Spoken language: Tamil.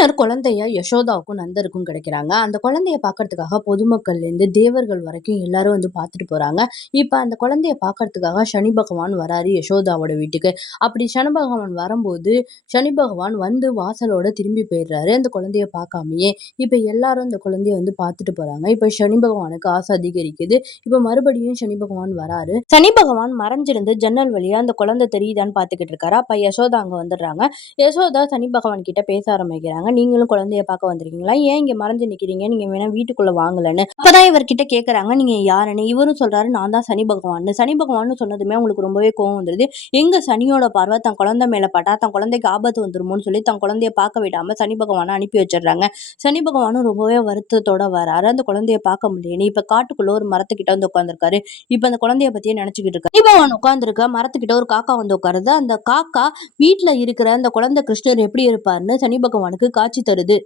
கிருஷ்ணர் குழந்தைய யசோதாவுக்கும் நந்தருக்கும் கிடைக்கிறாங்க. அந்த குழந்தைய பார்க்கறதுக்காக பொதுமக்கள்ல இருந்து தேவர்கள் வரைக்கும் எல்லாரும் வந்து பார்த்துட்டு போறாங்க. இப்ப அந்த குழந்தைய பார்க்கறதுக்காக சனி பகவான் வராரு யசோதாவோட வீட்டுக்கு. அப்படி சனி பகவான் வரும்போது சனி பகவான் வந்து வாசலோட திரும்பி போயிடுறாரு அந்த குழந்தைய பார்க்காமயே. இப்ப எல்லாரும் அந்த குழந்தைய வந்து பார்த்துட்டு போறாங்க. இப்ப சனி பகவானுக்கு ஆசை அதிகரிக்குது. இப்ப மறுபடியும் சனி பகவான் வராரு. சனி பகவான் மறைஞ்சிருந்து ஜன்னல் வழியா அந்த குழந்தை தெரியுதான்னு பார்த்துக்கிட்டு இருக்காரு. அப்ப யசோதா அங்க வந்துடுறாங்க. யசோதா சனி பகவான் கிட்ட பேச ஆரம்பிக்கிறாங்க. நீங்களும் குழந்தைய பார்க்க வந்திருக்கீங்களா? ஏன் இங்க மறைஞ்சு நிக்கிறீங்க? நீங்க வேணா வீட்டுக்குள்ள வாங்கலன்னு. அப்பதான் இவர்கிட்ட கேக்குறாங்க, நீங்க யாருன்னு. இவரும் சொல்றாரு, நான் தான் சனி பகவான். சனி பகவான் சொன்னதுமே உங்களுக்கு ரொம்பவே கோவம் வந்துருது. எங்க சனியோட பார்வை தன் குழந்தை மேல பட்டா தன் குழந்தைக்கு ஆபத்து வந்துருமோன்னு சொல்லி தன் குழந்தைய பார்க்க விடாம சனி பகவானை அனுப்பி வச்சிடுறாங்க. சனி பகவானும் ரொம்பவே வருத்தத்தோட வராரு. அந்த குழந்தைய பார்க்க முடியல. இப்ப காட்டுக்குள்ள ஒரு மரத்துக்கிட்ட வந்து உட்காந்துருக்காரு. இப்ப அந்த குழந்தைய பத்தியே நினைச்சுக்கிட்டு இருக்காரு. சனி பகவான் உட்காந்துருக்க மரத்துக்கிட்ட ஒரு காக்கா வந்து உட்காருது. அந்த காக்கா வீட்டுல இருக்கிற அந்த குழந்தை கிருஷ்ணர் எப்படி இருப்பாருன்னு சனி பகவானுக்கு காட்சி தருது.